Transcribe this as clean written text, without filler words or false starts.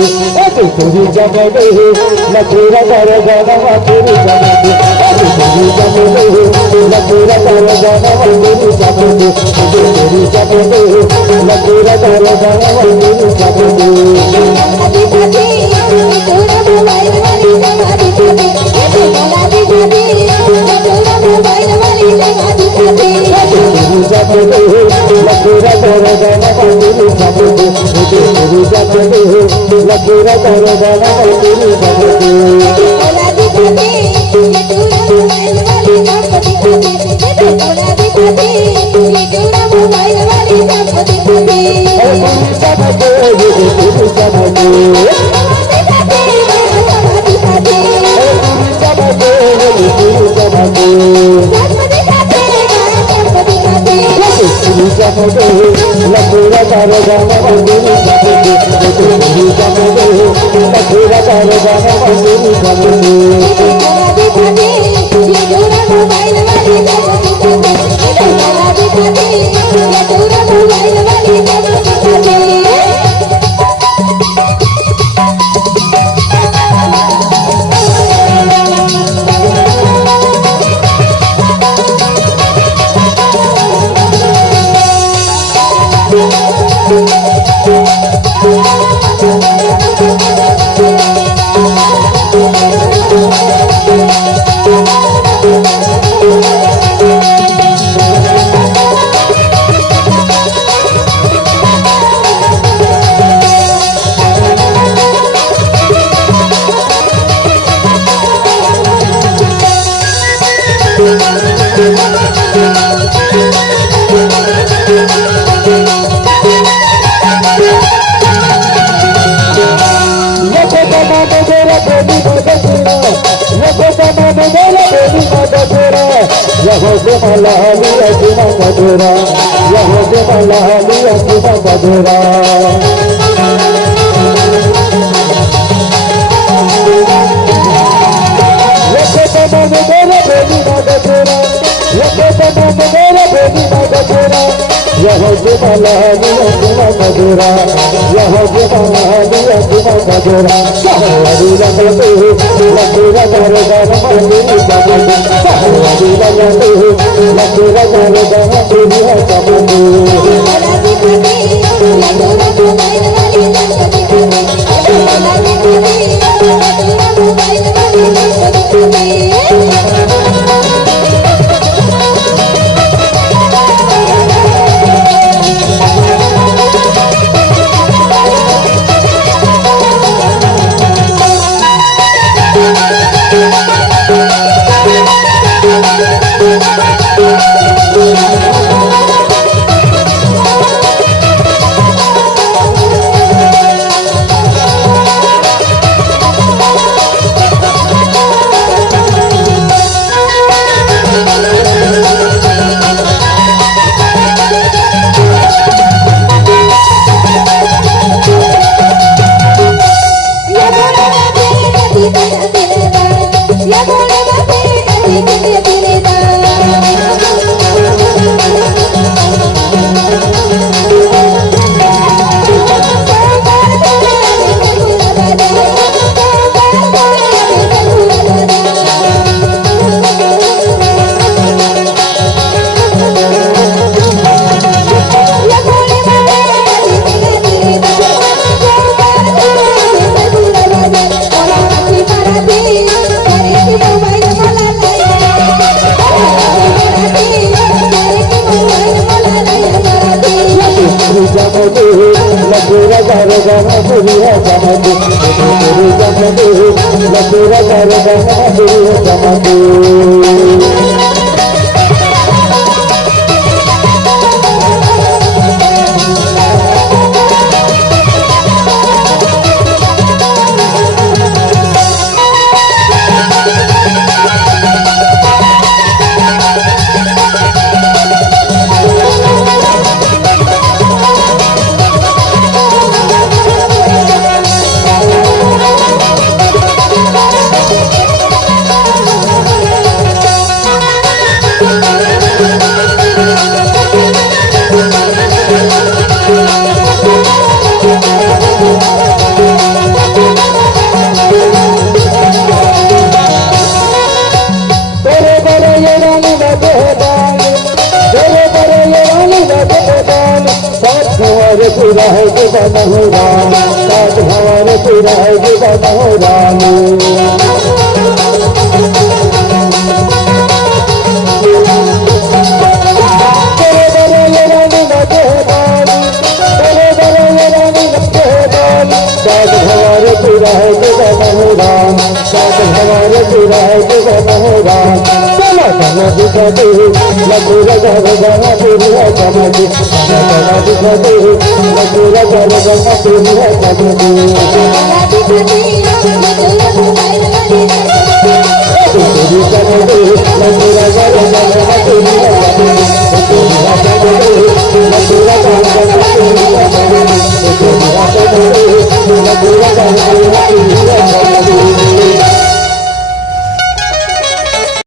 दे तेरी जाने दे लकीरा कर जाना तेरी जाने दे तेरी जाने दे लकीरा कर जाना तेरी जाने दे तेरी जाने दे लकीरा कर जाना तेरी जाने दे लकीरा कर जाना तेरी जाने दे तेरी जाने दे लकीरा कर जाना तेरी जाने दे लकीरा कर जाना तेरी जाने दे तेरी जाने दे लकीरा कर जाना तेरी जाने दे यहो से मलाली अजीना मधुरा यहो से मलाली अजीना मधुरा यको तमाम मेरा बेबी ना गजरा यको तमाम मेरा बेबी ना गजरा यहो से मलाली अजीना मधुरा यहो से मलाली अजीना मधुरा शाहरी रंगते लकीरा कर जाना तेरी जाने दे शाहरी रंगते लकीरा कर जाना तेरी जाने दे लकीरा कर जाना तेरी जाने दे तेरी जाने दे लकीरा कर जाना तेरी जाने दे है जीवन हो राम साथ हमारे तेरा है जीवन हो राम साथ हमारे तेरा है जीवन हो राम साथ हमारे तेरा है जीवन हो राम चला चला दिखा दे लपूरा जब गाना तेरा चमके चला चला दिखा दे लपूरा जब गाना तेरा चमके तेरी चमके लपूरा जब गाना तेरा चमके तेरा चमके लपूरा जब गाना तेरा चमके तेरा चमके लपूरा जब गाना